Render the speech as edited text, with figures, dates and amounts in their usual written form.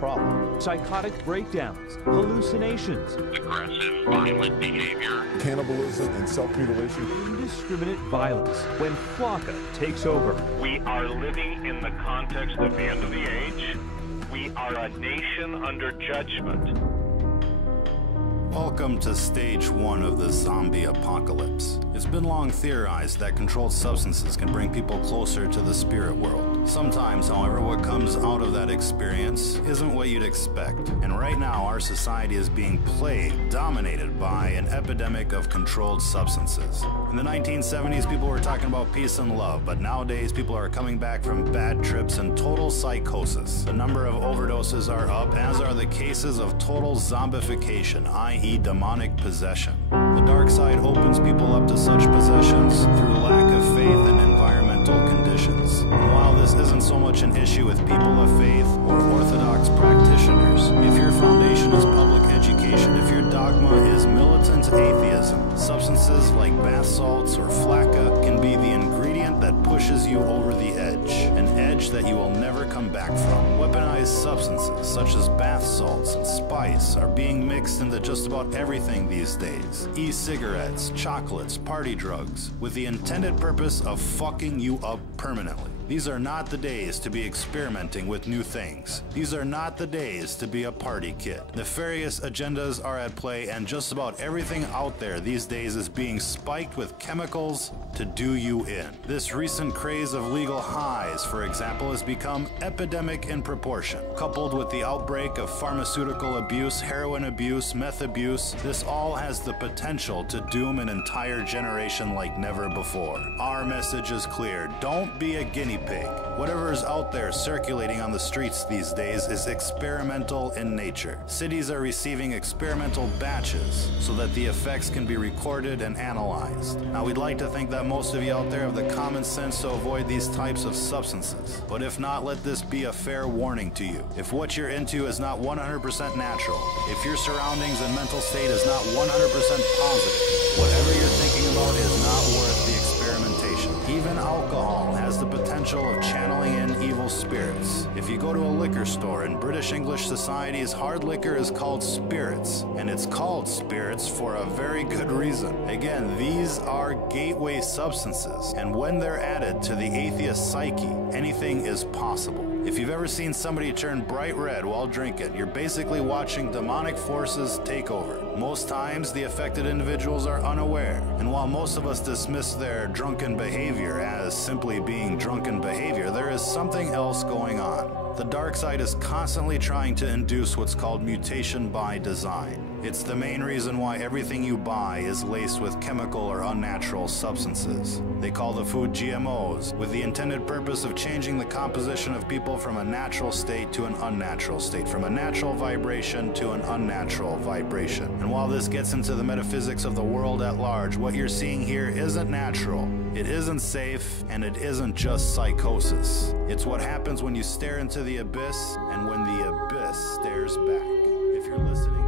problem. Psychotic breakdowns, hallucinations, aggressive, violent behavior, cannibalism and self-mutilation, indiscriminate violence when Flakka takes over. We are living in the context of the end of the age. We are a nation under judgment. Welcome to stage one of the zombie apocalypse. It's been long theorized that controlled substances can bring people closer to the spirit world. Sometimes, however, what comes out of that experience isn't what you'd expect. And right now, our society is being plagued, dominated by an epidemic of controlled substances. In the 1970s, people were talking about peace and love, but nowadays people are coming back from bad trips and total psychosis. The number of overdoses are up, as are the cases of total zombification, i.e. demonic possession. The dark side opens people up to such possessions through lack of faith in environmental conditions. And while this isn't so much an issue with people of faith or orthodox practitioners, if your foundation is public education, if your dogma is militant atheism, substances like bath salts or Flakka can be the ingredient that pushes you over the edge, an edge that you will never come back from. Weaponized substances such as bath salts and spice are being mixed into just about everything these days. E-cigarettes, chocolates, party drugs, with the intended purpose of fucking you up permanently. These are not the days to be experimenting with new things. These are not the days to be a party kid. Nefarious agendas are at play, and just about everything out there these days is being spiked with chemicals to do you in. This recent craze of legal highs, for example, has become epidemic in proportion. Coupled with the outbreak of pharmaceutical abuse, heroin abuse, meth abuse, this all has the potential to doom an entire generation like never before. Our message is clear. Don't be a guinea pig. Whatever is out there circulating on the streets these days is experimental in nature. Cities are receiving experimental batches so that the effects can be recorded and analyzed. Now, we'd like to think that most of you out there have the common sense to avoid these types of substances. But if not, let this be a fair warning to you. If what you're into is not 100% natural, if your surroundings and mental state is not 100% positive, whatever you're thinking about is not worth the experimentation. Even alcohol has the potential of channeling in evil spirits. If you go to a liquor store in British English societies, hard liquor is called spirits, and it's called spirits for a very good reason. Again, these are gateway substances, and when they're added to the atheist psyche, anything is possible. If you've ever seen somebody turn bright red while drinking, you're basically watching demonic forces take over. Most times, the affected individuals are unaware, and while most of us dismiss their drunken behavior as simply being drunken behavior, there is something else going on. The dark side is constantly trying to induce what's called mutation by design. It's the main reason why everything you buy is laced with chemical or unnatural substances. They call the food GMOs, with the intended purpose of changing the composition of people from a natural state to an unnatural state, from a natural vibration to an unnatural vibration. And while this gets into the metaphysics of the world at large, what you're seeing here isn't natural, it isn't safe, and it isn't just psychosis. It's what happens when you stare into the abyss and when the abyss stares back. If you're listening